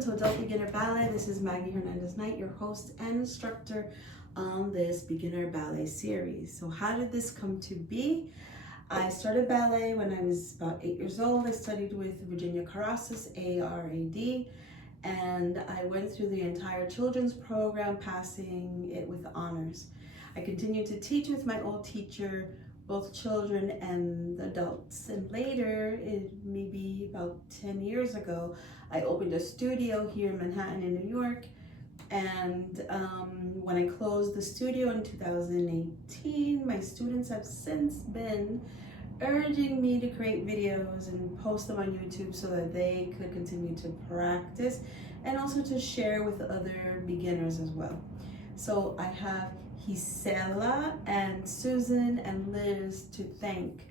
welcome to Adult Beginner Ballet. This is Maggie Hernandez-Knight, your host and instructor on this Beginner Ballet series. So how did this come to be? I started ballet when I was about 8 years old. I studied with Virginia Carras's ARAD, and I went through the entire children's program, passing it with honors. I continued to teach with my old teacher, both children and adults. And later, maybe about 10 years ago, I opened a studio here in Manhattan in New York. And when I closed the studio in 2018, my students have since been urging me to create videos and post them on YouTube so that they could continue to practice and also to share with other beginners as well. So I have Gisela and Susan and Liz to thank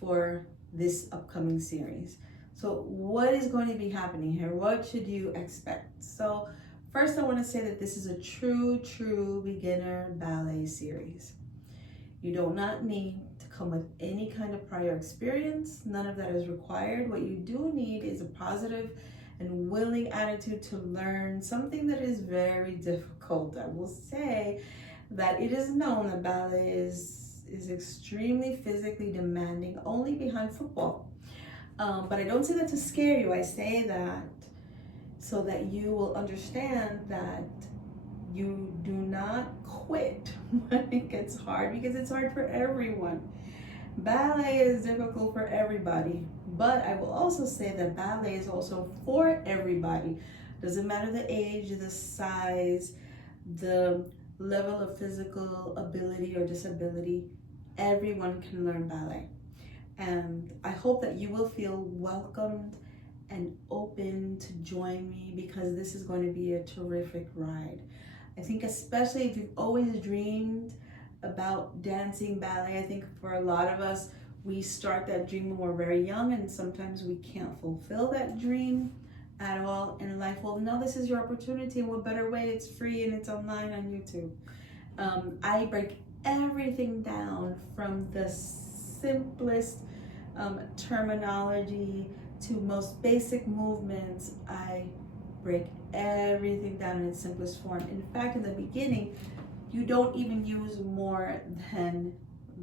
for this upcoming series. So what is going to be happening here? What should you expect? So first I want to say that this is a true beginner ballet series. You do not need to come with any kind of prior experience. None of that is required. What you do need is a positive and willing attitude to learn something that is very difficult. I will say that it is known that ballet is extremely physically demanding, only behind football. But I don't say that to scare you. I say that so that you will understand that you do not quit when it gets hard, because it's hard for everyone. Ballet is difficult for everybody, but I will also say that ballet is also for everybody. Doesn't matter the age, the size, the level of physical ability or disability, everyone can learn ballet. And I hope that you will feel welcomed and open to join me, because this is going to be a terrific ride. I think especially if you've always dreamed about dancing ballet, I think for a lot of us, we start that dream when we're very young, and sometimes we can't fulfill that dream at all in life. Well, no, this is your opportunity, and what better way? It's free and it's online on YouTube. I break everything down from the simplest terminology to most basic movements. I break everything down in its simplest form. In fact, in the beginning, you don't even use more than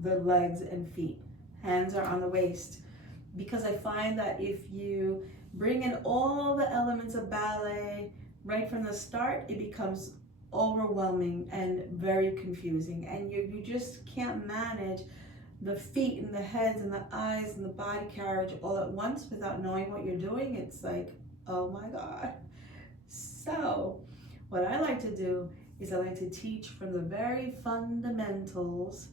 the legs and feet. Hands are on the waist, because I find that if you bring in all the elements of ballet right from the start, it becomes overwhelming and very confusing, and you just can't manage the feet and the heads and the eyes and the body carriage all at once without knowing what you're doing. It's like, oh my God. So what I like to do is I like to teach from the very fundamentals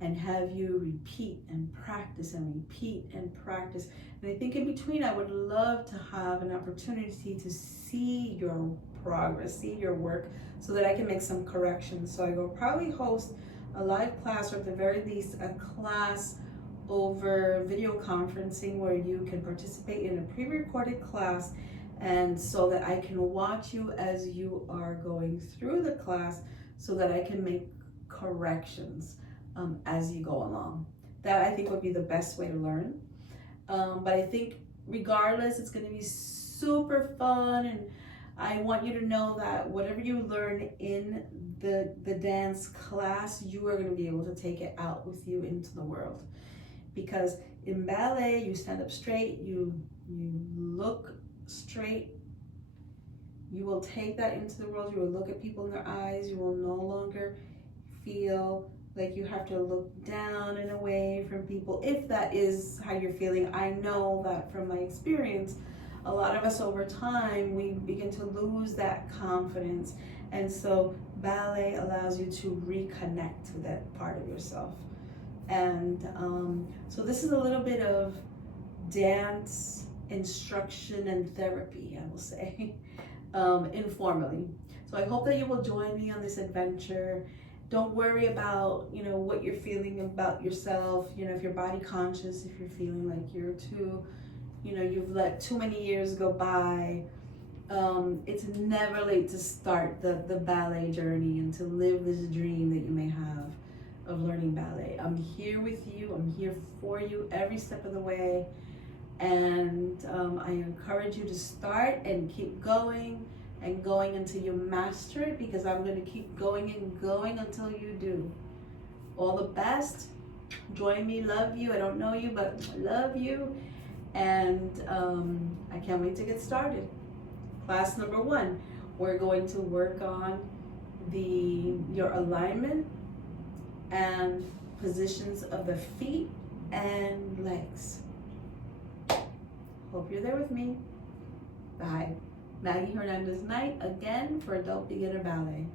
and have you repeat and practice and repeat and practice. And I think in between, I would love to have an opportunity to see your progress, see your work, so that I can make some corrections. So I will probably host a live class, or at the very least a class over video conferencing, where you can participate in a pre-recorded class, and so that I can watch you as you are going through the class, so that I can make corrections as you go along. That I think would be the best way to learn. But I think regardless, it's going to be super fun, and I want you to know that whatever you learn in the dance class, you are going to be able to take it out with you into the world. Because in ballet, you stand up straight, you look straight, you will take that into the world, you will look at people in their eyes, you will no longer feel like you have to look down and away from people, if that is how you're feeling. I know that from my experience, a lot of us over time, we begin to lose that confidence. And so ballet allows you to reconnect with that part of yourself. And so this is a little bit of dance instruction and therapy, I will say, informally. So I hope that you will join me on this adventure. Don't worry about, what you're feeling about yourself. If you're body conscious, if you're feeling like you're too, you've let too many years go by. It's never late to start the ballet journey and to live this dream that you may have of learning ballet. I'm here with you. I'm here for you every step of the way. And I encourage you to start and keep going and going until you master it, because I'm going to keep going and going until you do. All the best. Join me. Love you. I don't know you, but I love you. And I can't wait to get started. Class number 1, we're going to work on your alignment and positions of the feet and legs. Hope you're there with me. Bye. Maggie Hernandez-Knight again for Adult Beginner Ballet.